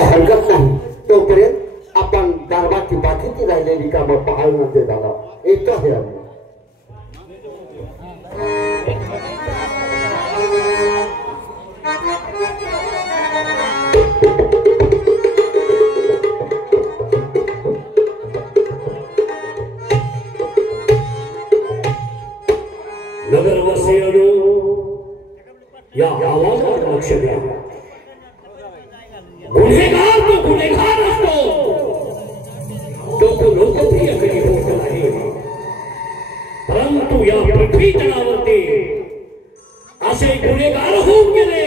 काय हरकत नाही. तोपर्यंत आपण दरबारची बाकीची राहिलेली कामं पाहण्यामध्ये झाला येतो आहे आम्ही. नगरवासियांनो, या आवाजावर लक्ष द्या. गुन्हेगार तो गुन्हेगार असतो, तो लोकप्रिय कधी होत नाही. परंतु या पृथ्वी तलावरती असे गुन्हेगार होऊन गेले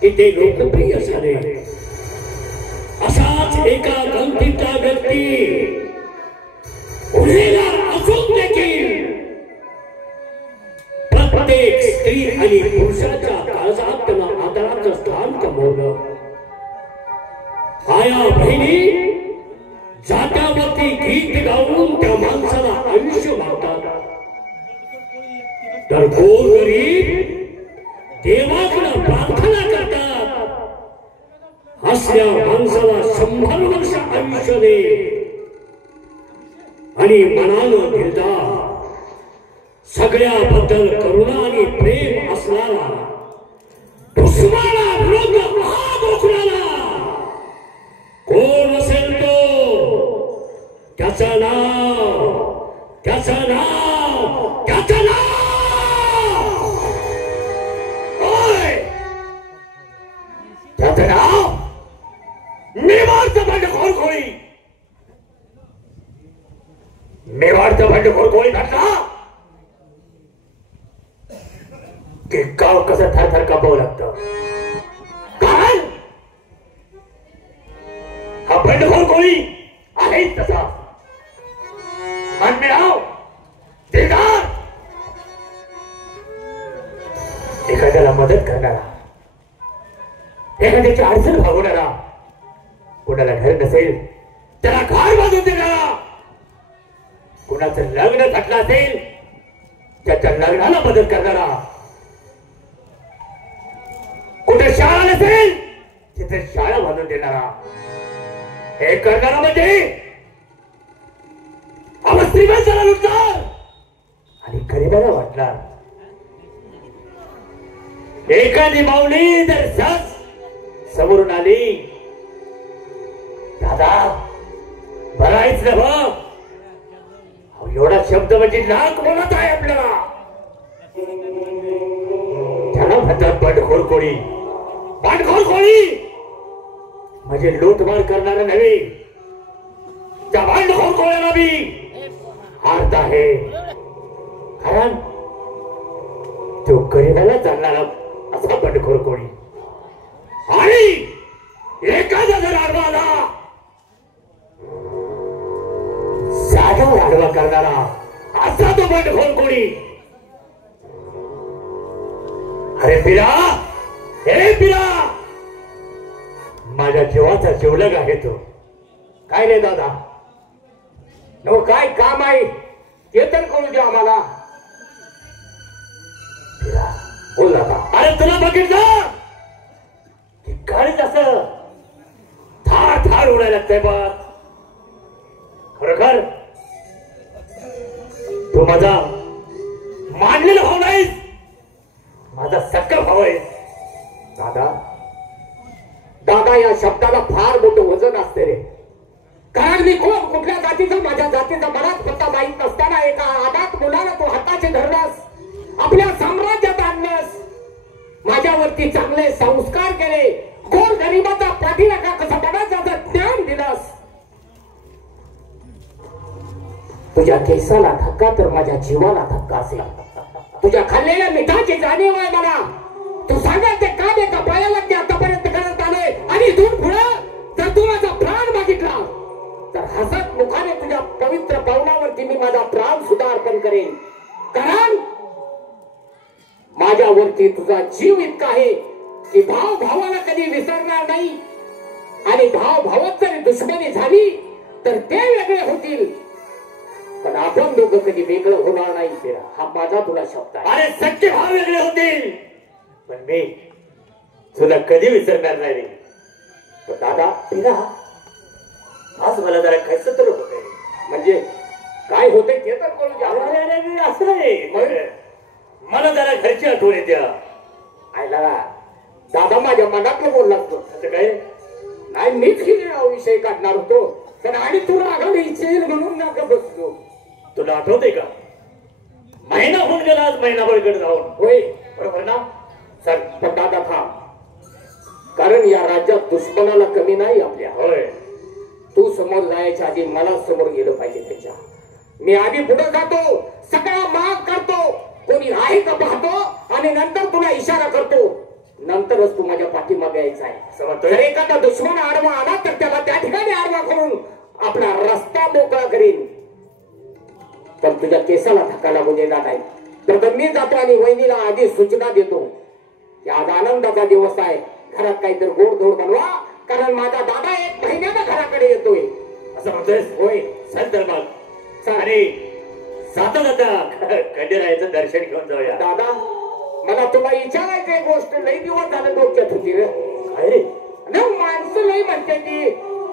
की ते लोकप्रिय झाले. असाच एका गमतीचा व्यक्ती गुन्हेगार असून देखील प्रत्येक स्त्री आणि पुरुषाच्या काळजात त्यांना आदराचं स्थान कमवलं. आया बहिणी जात्यावरती गीत गाऊन त्या माणसाला आयुष्य मागतात, तर गोरगरीब देवाकडे प्रार्थना करतात. असल्या माणसाला 100 वर्ष आयुष्य दे आणि मनानं दिलदार, सगळ्याबद्दल करुणा आणि प्रेम असणारा, दुश्मना विरुद्ध महामोकळाला कोण असेल तो, त्याचं नाव त्याचं नाव त्याचं नाव मेवाडचा बंडखोर कोळी. मेवाडचा बंडखोर कोळी घडला की गाव कसं थरथर कापावं लागतं. कारण हा बंडखोर कोळी आहेच तसा मनमिळाव, दिलदार, एखाद्याला मदत करणारा, एखाद्याची अडचण भागवणारा, कोणाला घर नसेल त्याला घर बांधून देणारा, कोणाचं लग्न घटलं असेल त्याच्या लग्नाला मदत करणारा, कुठे शाळा नसेल तिथे शाळा बांधून देणारा, हे करणारा म्हणजे श्रीमंताला लुटणार आणि गरीबाला वाटणार. एखादी माऊली जर सहज समोरून आली, दादा बरायच ना भाऊ, एवढा शब्द म्हणजे लाख बोलत आहे आपल्याला. त्याला म्हणतात बंडखोर कोळी. बंडखोर कोळी म्हणजे लूटमार करणारा नव्हे, त्या बंडखोर कोळ्याला बी अर्थ आहे. कारण तो गरीबाला जाणणारा असा बंडखोर कोळी, आणि एखादा जर आडवा आला, जाग्यावर आडवा करणारा असा तो बंडखोर कोळी. अरे पिरा, हे पिरा, माझ्या जीवाचा जीवलग आहे तो. काय रे दादा, नो काय काम आहे ते तर करू द्या आम्हाला. पिरा बोल दादा. अरे तुला बघितलं की गाडीत असं थार थार उडायला लागतंय बघ. खरोखर तू माझा मानलेला भाऊ नाहीस, माझा सक्का भाऊ आहे. दादा, दादा या शब्दाला फार मोठं वजन असते रे. कारण मी कोण, कुठल्या जातीचा, माझ्या जातीचा मनात पत्ता माहीत नसताना एका अनाथ मुलाला तू हाताचे धरलास, आपल्या साम्राज्यात आणलंस, माझ्यावरती चांगले संस्कार केले, गोर गरीबाचा पाठीराखा कसा बनायचा ज्ञान दिलास. तुझ्या केसाला धक्का तर माझ्या जीवाला धक्का असेल. तुझ्या खाल्लेल्या मिठाची जाणीव आहे मला. तू सांगाल ते काम एका पायावरती आतापर्यंत करत आले, आणि इथून पुढे जर तू माझा प्राण मागितला तर हसत मुखाने तुझ्या पवित्र पावलावरती मी माझा प्राण सुद्धा अर्पण करेन. कारण माझ्यावरती तुझा जीव इतका आहे की भाव भावाला कधी विसरणार नाही, आणि भाव भावात जरी दुश्मनी झाली तर ते वेगळे होतील, पण आपण दोघं कधी वेगळं होणार नाही. हा माझा तुला शब्द आहे. अरे सख्खे भाव वेगळे होतील, पण मी तुला कधी विसरणार नाही. पण दादा बिना आज मला जरा खायचं तर होतंय. म्हणजे काय होतंय ते तर कळू द्या. अरे अरे अरे, असं नाही, मला जरा घरची आठवण येत्या. आयला दादा माझ्या मनातलं बोललास तो. असं काय? नाही मीच ही विषय काढणार होतो पण आणि तू रागाला इच्छेल म्हणून नका बसलो. तुला आठवतंय का? महिना होऊन गेला आज महिनाभरकडे जाऊन. होय बरोबर ना? सर पण दादा थांब, कारण या राज्यात दुश्मनाला कमी नाही आपल्या. होय, तू समोर जायच्या आधी मला समोर गेलं पाहिजे त्याच्या. मी आधी पुढे जातो, सगळा माग करतो, कोणी आहे का पाहतो आणि नंतर तुला इशारा करतो, नंतरच तू माझ्या पाठीमागे यायचा आहे. असं म्हणतोय? जर एखादा दुश्मन आडवा आला तर त्याला त्या ठिकाणी आडवा करून आपला रस्ता मोकळा करीन, पण तुझ्या केसाला धक्का लागू देणार नाही. तर मी जातो आणि वहिनीला आधी सूचना देतो की आज आनंदाचा दिवस आहे, घरात काहीतरी गोडधोड बनवा, कारण माझा दादा 1 महिन्यानं घराकडे येतोय. असं म्हणतोय? होय चल तर मग. आणि जाता जाता खंडेरायाचं दर्शन घेऊन जाऊया. दादा मला तुला विचारायचं एक गोष्ट लई दिवस झालं डोक्यात होती रे. काय रे? ना माणसं लई म्हणते ती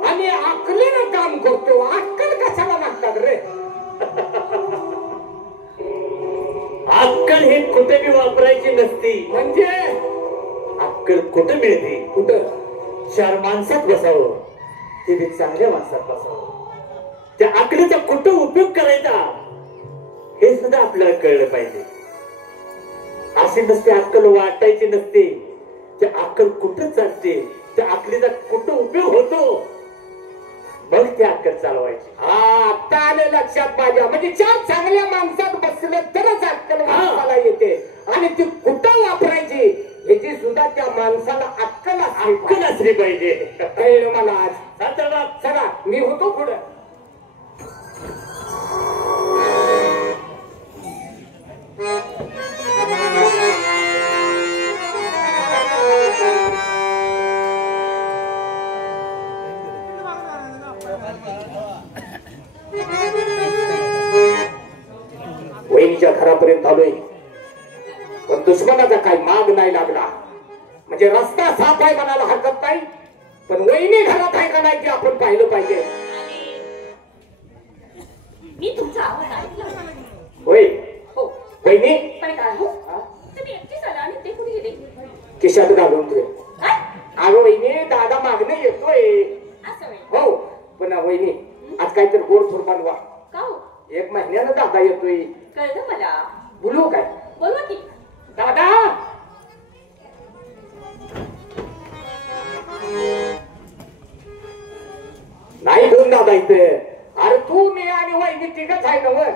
आणि अकलीनं काम करतो, अक्कल कशाला लागतात रे? अक्कल हे कुठे बी वापरायची नसती. म्हणजे अक्कल कुठे मिळते? कुठं? 4 माणसात बसावं, ते बी चांगल्या माणसात बसावं. त्या अक्कलीचा कुठं उपयोग करायचा हे सुद्धा आपल्याला कळलं पाहिजे. अशी नसते अक्कल वाटायची नसते. त्या अक्कल कुठं चालते, त्या अक्कलीचा कुठं उपयोग होतो, मग ते अक्कल चालवायची. आता आले लक्षात माझ्या. म्हणजे 4 चांगल्या माणसात बसले तरच अक्कल माणसाला येते आणि ती कुठं वापरायची ह्याची सुद्धा त्या माणसाला अक्कल असली पाहिजे. कळलं मला आज. चला चला मी होतो पुढं. वहिनीच्या घरापर्यंत आलोय पण दुश्मनाचा काही माग नाही लागला. म्हणजे रस्ता साफ आहे म्हणायला हरकत नाही, पण वहिनी घरात आहे का नाही ते आपण पाहिलं पाहिजे. मी तुमचा आवाज ऐकला. होय हो वहिनी पण काय हो तुम्ही एकटीच आला आणि ते कुठे गेले? खिशात घालून तुझे. काय अगं वहिनी दादा मागणे येतोय. असं होय? हो पण वहिनी आज काहीतरी गोड थोर बनवा. का हो? 1 महिन्यानं दादा येतोय. कळलं मला. बोलू काय? बोलवा की. दादा नाही कोण दादा इथे. अरे तू मी आणि वहिनी तिघच आहे ना वर.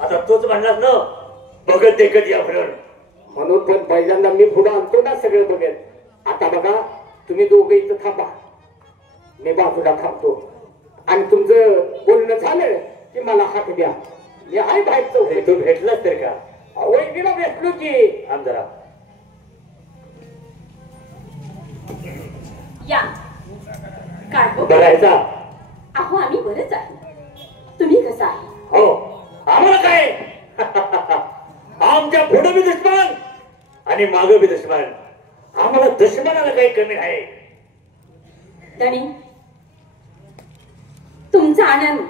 आता तोच म्हणलास ना, बघत देखत या म्हणून. म्हणून पण पहिल्यांदा मी पुढे आणतो ना सगळं बघेल. आता बघा तुम्ही दोघं इथं थांबा, मी बाजूला थांबतो आणि तुमचं बोलणं झालं की मला हात द्या. मी आहे बाहेर अरे चौक. तू भेटलास तर का? वहिनीला भेटलो की. आम जरा या काय हो? बघायचा. अहो आम्ही बरंच आहे. तुम्ही कसं आहे? हो आम्हाला काय आमच्या पुढे बी दुश्मन आणि मागे बी दुश्मन. आम्हाला दुश्मनाला काही कमी नाही. धनी तुमचा आनंद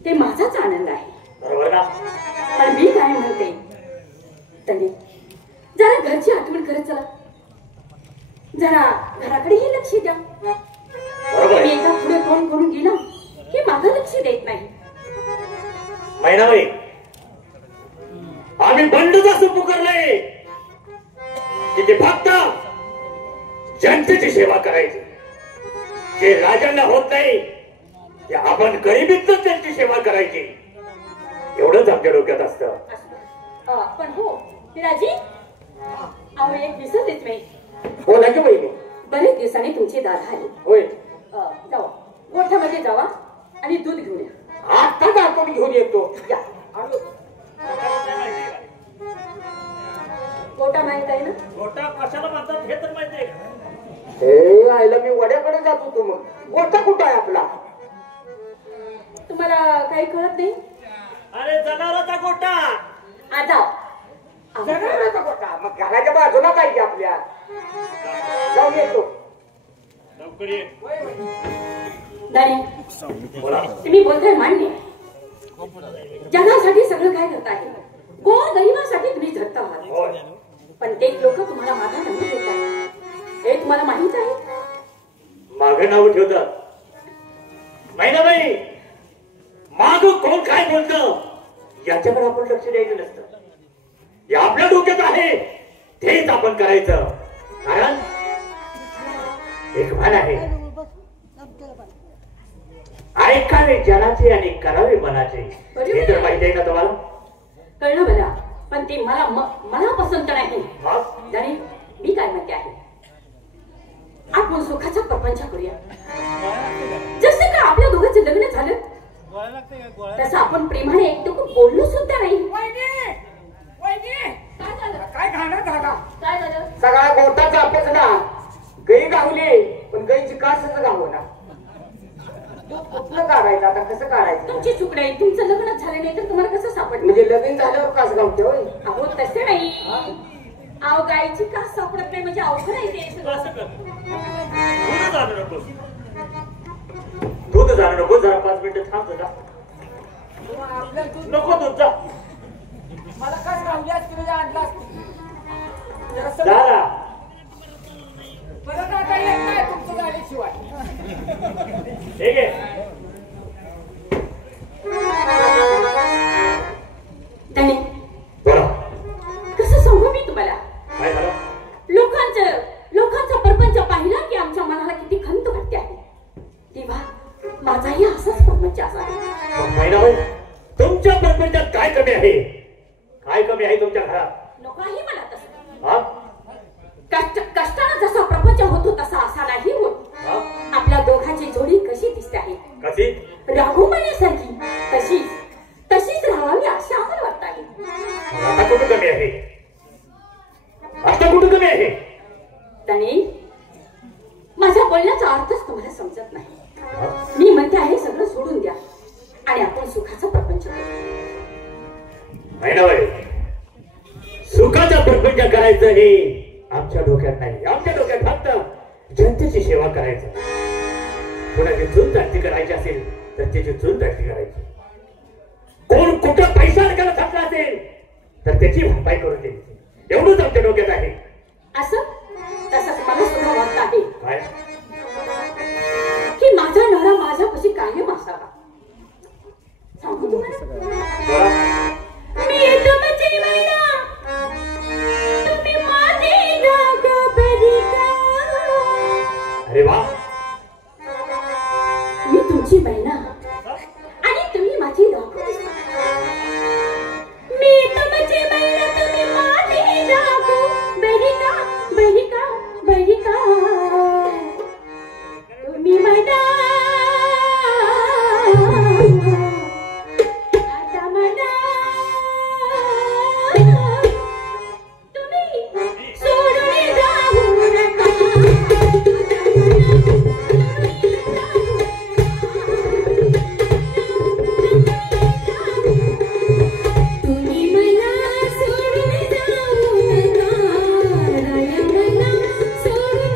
ते माझाच आनंद आहे. बरोबर ना? पण मी काय म्हणते धनी, जरा घरची आठवण करत चला. जरा घराकडेही लक्ष द्या. बरोबर आहे. एकदा पुढे फोन करून गेला की माझं लक्ष देत नाही. महिनाबाई आम्ही बंडच असं पुकारलंय की ते फक्त जनतेची सेवा करायची. जे राजांना होत नाही ते आपण गरिबीतच त्यांची सेवा करायची. एवढंच आपल्या डोक्यात असतं. पण हो राजी, अहो एक विसरलेच मी. बोला की वहिनी. बरेच दिवसांनी तुमची दाद आली. होय जावा गोठ्यामध्ये जावा आणि दूध घेऊन या. आता जातो घेऊन येतो. या. गोठा माहित आहे ना? गोटा कशाला म्हणतात हे तर माहिती आहे का? हे आईला मी वड्याकडे जात होतो. मग गोठा कुठं आहे आपला? तुम्हाला काही कळत नाही? अरे जनावराचा गोटा. जाओ. जनावराचा गोठा मग घराच्या बाजूला पाहिजे आपल्या. जाऊ येतो. दारी बोला. तुम्ही बोलताय मान्य आहे. जगासाठी सगळं काय करत आहे. गोर गरिबासाठी तुम्ही झटता आहात. होय. पण ते लोक तुम्हाला मागे नाव ठेवतात. हे तुम्हाला माहित आहे. मागे नाव ठेवतात. महिनाबाई माग कोण काय बोलतं याच्याकडे आपण लक्ष द्यायचं नसतं. हे आपल्या डोक्यात आहे तेच आपण करायचं. कारण एक म्हण आहे, ऐकावे जनाचे आणि करावे मनाचे. हे तर माहिती आहे का तुम्हाला? कळलं मला, पण ते मला पसंत नाही. मग दारी मी काय म्हणते आहे, आपण सुखाचा प्रपंच करूया. जसं का आपल्या दोघांचं लग्न झालं तसं आपण प्रेमाने एकटं बोललो सुद्धा नाही. काय घाणा झाला. काय झालं? सगळा गोटाचा आपच ना. गाई गावली पण गाईची कासच गाव ना. कुठलं काढायचं आता, कसं काढायचं? तुमची चूक नाही. तुमचं लग्नच झालं नाही तर तुम्हाला कसं सापडलं? म्हणजे लग्न झाल्यावर कास गावते होय. अहो तसे नाही. अहो गायची कास सापडत नाही म्हणजे अवघड आहे ते सगळं. दूध जाणं नको. जरा 5 मिनिटं थांब जा. नको दूध जा. मला कास गावली असती म्हणजे आणला असती. दादा परत आता येत नाही तुमचं झाल्याशिवाय. ठीक आहे. त्याने बरं कसं सांगू मी तुम्हाला. काय झालं? लोकांचा प्रपंच पाहिला की आमच्या मनाला किती खंत वाटते आहे. तेव्हा माझाही असाच प्रपंच असावा. महिनाबाई तुमच्या प्रपंचात काय कमी आहे? काय कमी आहे तुमच्या घरात? नकोही मला तसं. हा? कष्टानं जसा प्रपंच होतो तसा असा नाही होत. हा? आपल्या दोघांची जोडी कशी दिसते आहे, कशी? राघुमण्यासारखी तशीच राहावी अशी आम्हाला वाटत आहे. आता कुठं कमी आहे? आता कुठं कमी आहे? त्याने माझ्या बोलण्याचा अर्थच तुम्हाला समजत नाही. मी म्हणते आहे सगळं सोडून द्या आणि आपण सुखाचा प्रपंच करू. महिनाबाई सुखाचा प्रपंच करायचं हे आमच्या डोक्यात नाही. आमच्या डोक्यात फक्त जनतेची सेवा करायचं. कोणाची चूल ताटती करायची असेल तर त्याची चूल ताटती करायची. कोण कुठं पैसा अडकायला थांबला असेल तर त्याची भरपाई करून द्यायची. एवढंच आमच्या डोक्यात आहे. असं तसंच मला सुद्धा वाटत आहे काय? की माझा नवरा माझ्यापाशी कायम असावा. सांगू तुम्हाला, मी तुमची मैना, तुम्ही माझी नागोबरिका. अरे वा. मी तुमची मैना आणि तुम्ही माझी नागोबरिका. मी तुमची मैना, तुम्ही माझी नागोबरिका. बरिका बरिका तुम्ही मैना आता मैना तुम्ही सोडून जाऊ नका. तुम्ही मला सोडून जाऊ नका. राया मला सोडून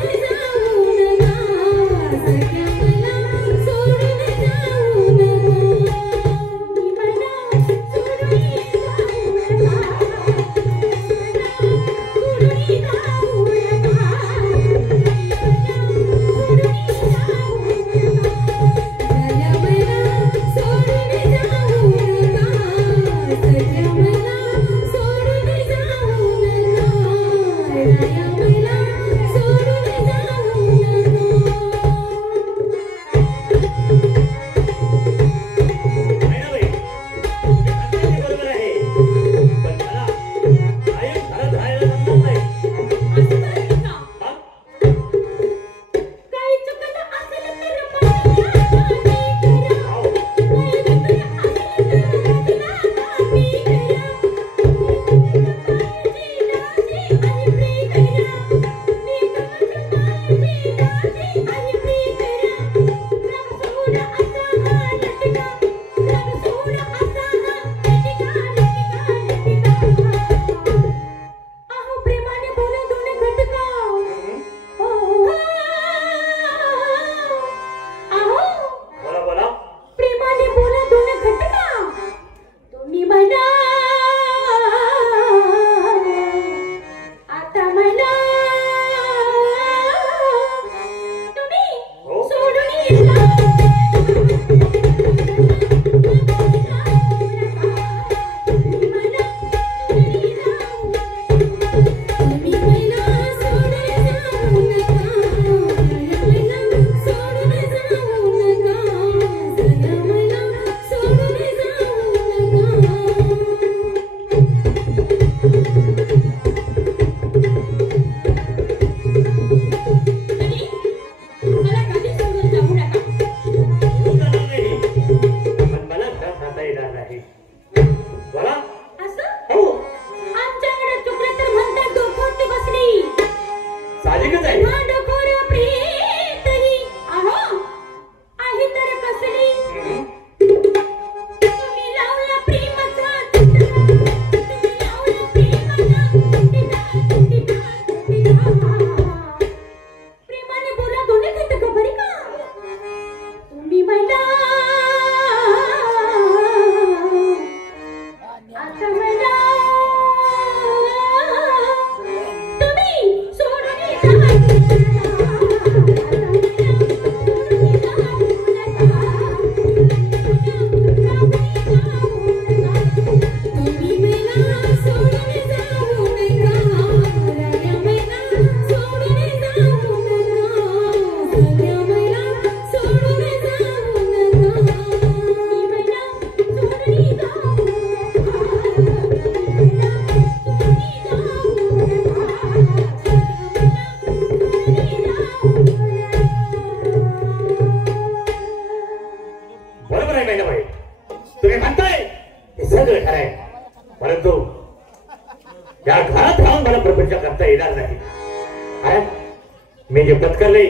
मी जे पत्करले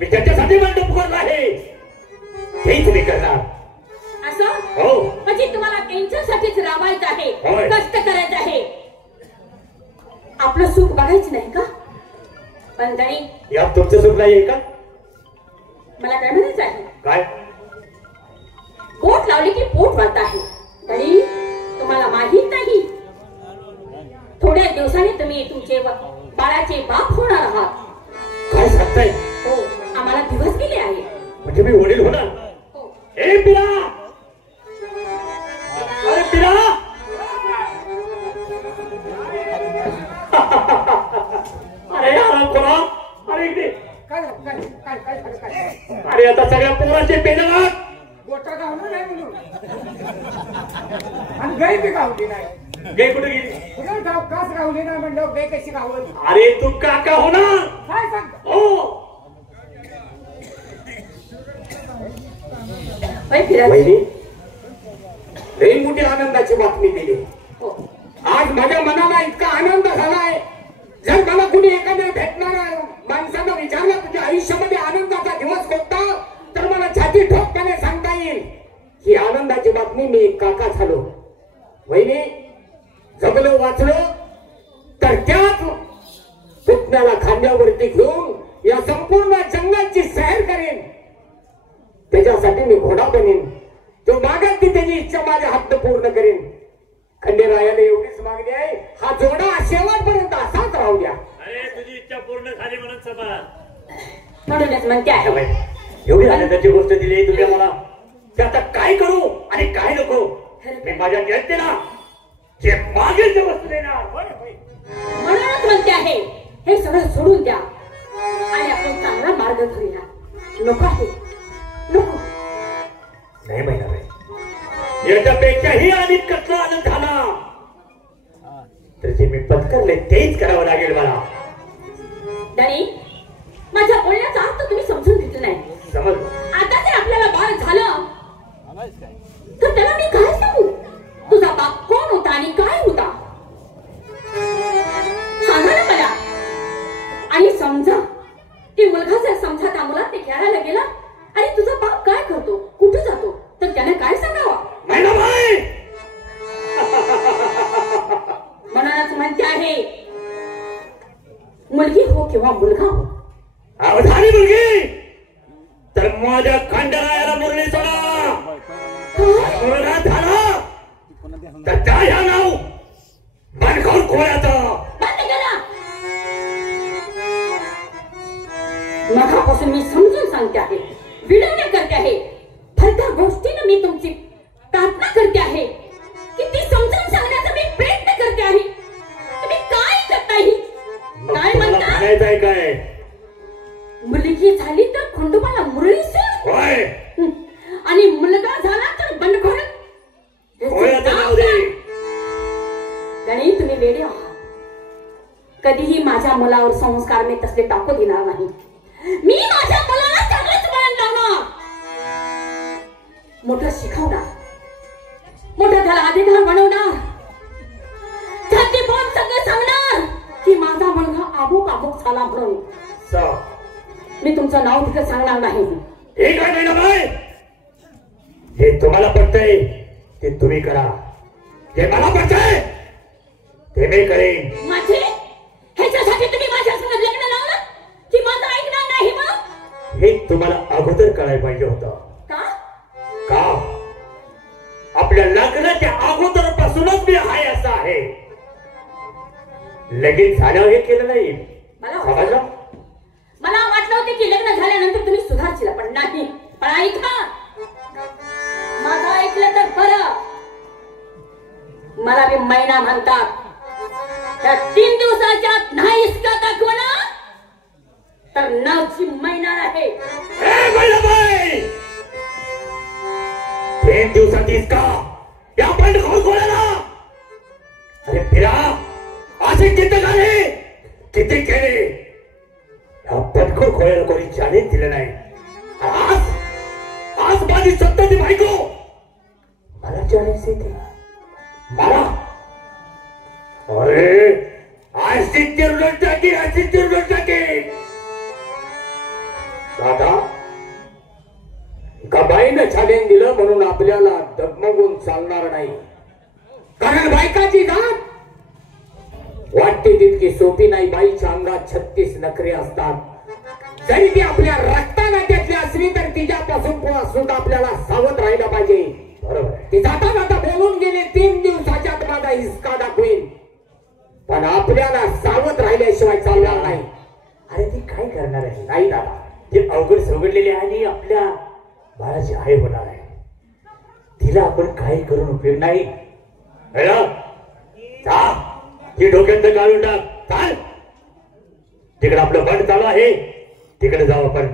मी त्याच्यासाठी मंडप करला आहे हेच मी करणार. असं हो म्हणजे तुम्हाला त्यांच्यासाठीच राबायचं आहे, कष्ट करायचं आहे, आपलं सुख बघायचं नाही का? पण तरी यात तुमचं सुख नाही आहे का? मला काय म्हणायचं आहे? काय? पोट लावले की पोट वाढत आहे, तरी तुम्हाला माहित नाही थोड्या दिवसांनी तुम्ही तुमचे बाळाचे बाप होणार आहात. काय सांगताय? हो, आम्हाला दिवस गेले आहे. म्हणजे मी वडील होणार? हो. ए पिरा, अरे पिरा, अरे आराम करा. अरे इकडे अरे आता सगळ्या पोराचे पेनला गोटा गावलं नाही म्हणून आणि गाय बी गावली नाही. गे कुठे गेली? पुन्हा गाव काच गावली नाही म्हणलं गाय कशी गावल? अरे तू काका होणार? काय सांगता? हो. फिरायची लई मोठी आनंदाची बातमी दिली. हो. आज माझ्या मनाला इतका आनंद झालाय, जर मला कुणी एखाद्या भेटणाऱ्या माणसानं विचारलं तुझ्या आयुष्यामध्ये आनंदाचा दिवस कोणता, तर मला छाती ठोकपणे सांगता येईल ही आनंदाची बातमी मी काका झालो. वहिनी जगलो वाचलो तर त्याच पुतण्याला खांद्यावरती घेऊन या संपूर्ण जंगलाची सैर करेन, त्याच्यासाठी मी घोडा बनेन, जो मागत ती त्याची इच्छा माझ्या हात पूर्ण करेन. खंडेरायाने एवढीच मागणी आहे, हा जोडा शेवटपर्यंत असाच राहू द्या. अरे तुझी इच्छा पूर्ण झाली म्हणून सभा म्हणूनच म्हणते आहे. एवढी आनंदाची गोष्ट दिली तुम्ही मला, ते आता काय करू आणि काय नको मी माझ्या जनतेला जे मागेल ते वस्तू देणार. म्हणूनच म्हणते आहे, हे सगळं सोडून द्या आणि आपण चांगला मार्ग धरूया. नको आहे, नको नाही महिना याच्यापेक्षाही अधिक कसला आनंद झाला तर जे मी पत्करले तेच करावं लागेल मला. डॅडी, माझ्या बोलण्याचा अर्थ तुम्ही समजून घेतला नाही. समज. आता जर आपल्याला बाळ झालं तर त्याला मी काय सांगू? तुझा बाप कोण होता आणि काय होता सांगा ना मला. आणि समजा ते मुलगा जर समजा त्या मुलात ते खेळायला गेला आणि तुझा बाप काय करतो, कुठे जातो, तर त्याने काय सांगावं? म्हणूनच म्हणते आहे, मुलगी हो किंवा मुलगा हो, अवधानी मुलगी तर माझ्या खंडरायाला मुरली सोडा. मुलगा झाला तर त्या ह्या नाव बनखोर खोळ्याचं बंद करा. मगापासून मी समजून सांगते आहे, विनवण्या करते आहे, भलत्या गोष्टीनं मी तुमची प्रार्थना करते आहे की ती समजून सांगण्याचा मी प्रयत्न करते आहे. तुम्ही काय करताय? काय म्हणता? काय मुलगी झाली तर खंडोबाला मुरळी सोड, होय आणि मुलगा झाला तर बंडखोर. गणी तुम्ही वेडे आहात. कधीही माझ्या मुलावर संस्कार मी तसले टाकू देणार नाही. मी माझ्या मुलाला चांगलंच वळण लावणार, मोठं शिकवणार, मोठं त्याला अधिकार बनवणार, छाती बोल सगळं सांगणार की माझा मुलगा आबूक आबूक झाला म्हणून. मी तुमचं नाव तिकडे सांगणार नाही. हे काय नाही ना, हे तुम्हाला पटतंय ते तुम्ही करा, जे मला पटतंय ते मी करेन. माझे ह्याच्यासाठी तुम्ही माझ्या संग लग्न लावलं की माझं ऐकणार नाही? मग हे तुम्हाला अगोदर कळायला पाहिजे होतं. का आपल्या लग्नाच्या अगोदर पासूनच मी आहे असं आहे. लगेच झाल्यावर हे केलं नाही. मला समजलं? नाही, पण ऐका, माझं ऐकलं तर बरं. मला बी महिना म्हणतात. त्या 3 दिवसाच्या आत नाही इसका दाखवला तर नावची महिना आहे. 3 दिवसात इसका या बंड खोल खोलायला. अरे फिरा, असे किती झाले, किती केले, या बंडखोर खोलायला कोणी चॅलेंज दिलं नाही. आज माझी सत्ताची बायको मला चॅलेंज देते. मला अरे अशी चिरडून टाकी, अशी चिरडून टाकी. दादा, गबाईनं चॅलेंज दिलं म्हणून आपल्याला डगमगून चालणार नाही. कारण बायकाची जात वाटते तितकी सोपी नाही. बाईच्या अंगात 36 नखरे असतात. जरी ती आपल्या रक्तानात्यातली असली तर तिच्यापासून सुद्धा आपल्याला सावध राहिलं पाहिजे. बरोबर. ती जाता जाता बोलून गेले 3 दिवसाच्या आत माझा हिसका दाखवेल, पण आपल्याला सावध राहिल्याशिवाय चालणार नाही. अरे ती काय करणार आहे? नाही दादा, ती अवघड सवगडलेली आणि आपल्या बाळाची आई होणार आहे. तिला आपण काही करून उपयोग नाही. ही डोक्यात काढून टाक. चाल, तिकडे आपलं बंड चालू आहे, तिकडे जाऊ आपण.